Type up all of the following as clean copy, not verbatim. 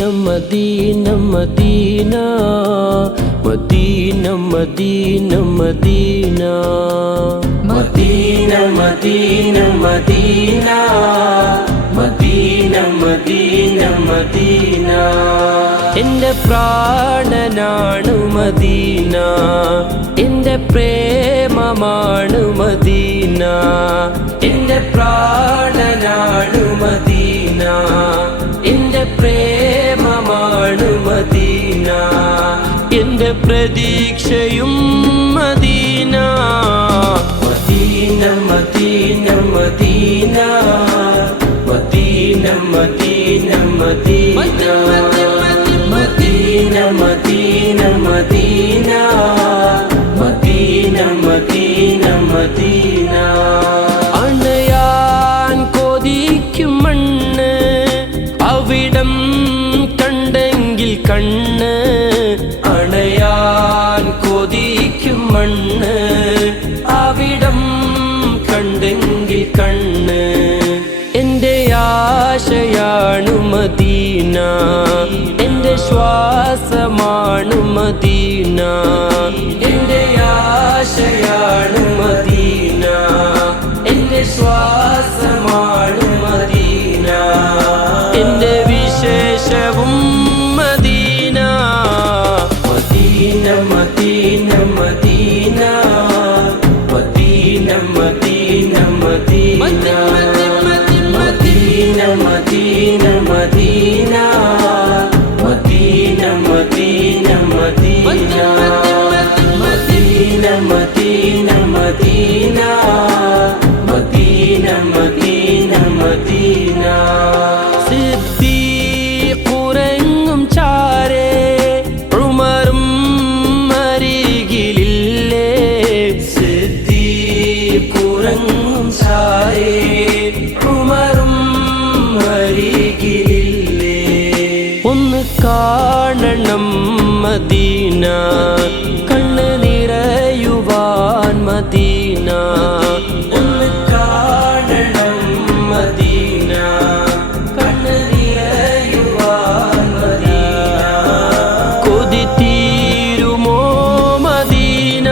Medina Medina Medina Medina Medina Medina Medina Medina Medina Medina Medina എൻ്റെ പ്രാണനാണു Medina, എൻ്റെ പ്രേമമാണു Medina, എൻ്റെ പ്രാണനാണു മദീന, എൻ്റെ പ്രേമമാണു മദീന, എൻ്റെ പ്രതീക്ഷയും Medina. Medina Medina Medina Medina Medina Medina Medina Medina Medina Medina Medina Medina. അണയാൻ കൊതിക്കും മണ്ണ് അവിടം കണ്ടെങ്കിൽ കണ്ണ്, അണയാൻ കൊതിക്കും മണ്ണ് അവിടം കണ്ടെങ്കിൽ കണ്ണ്. എൻ്റെ ആശയാണു മദീന, എൻ്റെ ശ്വാസമാണു മദീന, എൻ്റെ ആശയാണു മദീന, എൻ്റെ ശ്വാസമാണു മദീന, എൻ്റെ വിശേഷവും Medina. Medina Medina Medina Medina Medina Medina Medina Medina Medina Medina Medina Medina Medina Medina Medina Medina Medina Medina. സിദ്ദീഖുറങ്ങും ചാരേ ഉമറും അരികിലില്ലേ, സിദ്ദീഖുറങ്ങും ചാരേ ഉമറും അരികിലില്ലേ. ഒന്ന് കാണണം മദീന, കണ്ണ് നിറയുവാൻ മദീന. ഒന്ന് കാണണം മദീന, കണ്ണ് നിറയുവാൻ മദീന. കൊതി തീരുമോ Medina.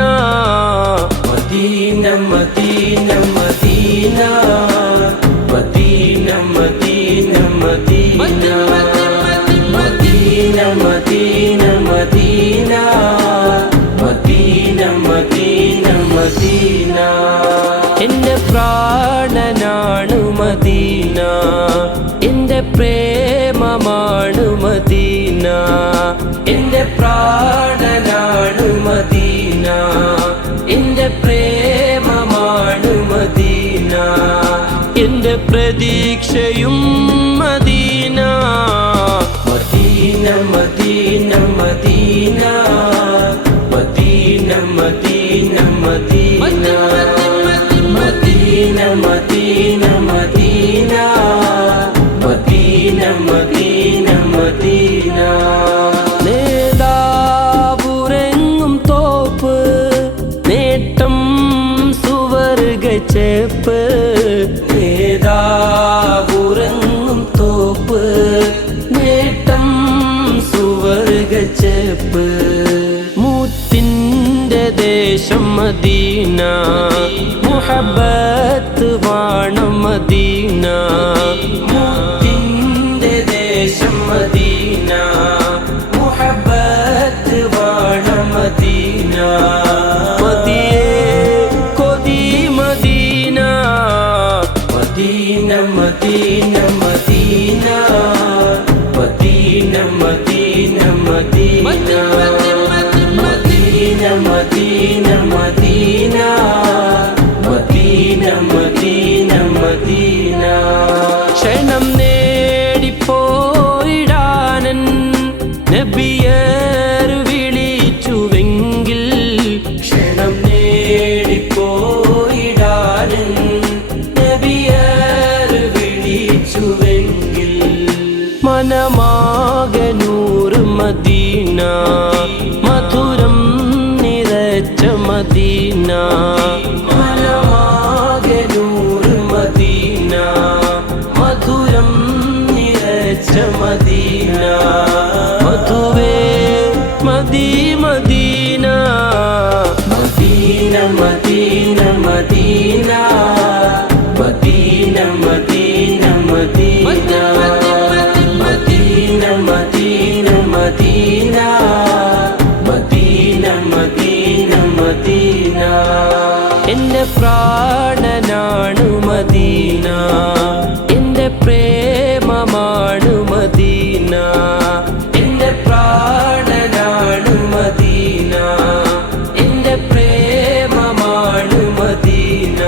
Medina Medina Medina Medina Medina Medina Medina Medina Medina Medina Medina Medina. എൻ്റെ പ്രാണനാണു മദീന, എൻ്റെ പ്രേമമാണു മദീന, എൻ്റെ പ്രാണനാണു മദീന, എൻ്റെ പ്രേമമാണു മദീന, എൻ്റെ പ്രതീക്ഷയും Medina. Medina Medina Medina Medina Medina Medina Medina Medina Medina Medina Medina Medina. നേതാവുറങ്ങും തോപ്പ്, നേട്ടം സുവർഗച്ചേപ്പ്, നേതാവുറങ്ങും തോപ്പ്, നേട്ടം സുവർഗച്ചേപ്പ്. മുത്തിൻ്റെ ദേശം മദീന, മുഹബ്ബത്ത് വാണം മദീന. മുത്തിൻ്റെ ദേശം മദീന, മുഹബ്ബത്ത് വാണം മദീന. മദിയേ കൊതി Medina. Medina Medina Medina Medina Medina Medina Medina Medina Medina Medina Medina Medina. ക്ഷണം നേടിപ്പോയിടാനൻ നബിയർ വിളിച്ചുവെങ്കിൽ, ക്ഷണം നേടിപ്പോയിടാനൻ നബിയർ വിളിച്ചുവെങ്കിൽ, മനമാകെ നൂറ് മദീന, മധുരം നിറച്ച മദീന. മനമാകെ നൂറ് മദീന, മധുരം നിറച്ച മദീന മധുവേ മദീ Medina Medina Medina Medina Medina Medina Medina Medina Medina Medina Medina Medina Medina എൻ്റെ പ്രാണനാണു മദീന എൻ്റെ പ്രേമമാണു മദീന എൻ്റെ പ്രാണനാണു മദീന എൻ്റെ പ്രേമമാണു മദീന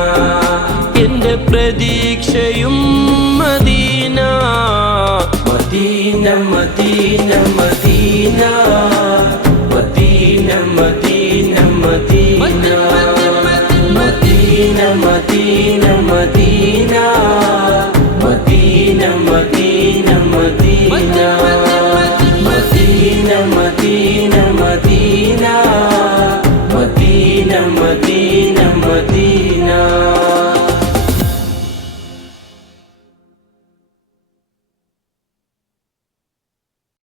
എൻ്റെ പ്രതീക്ഷയും Medina Medina Medina Medina Medina Medina Medina Medina Medina Medina Medina Medina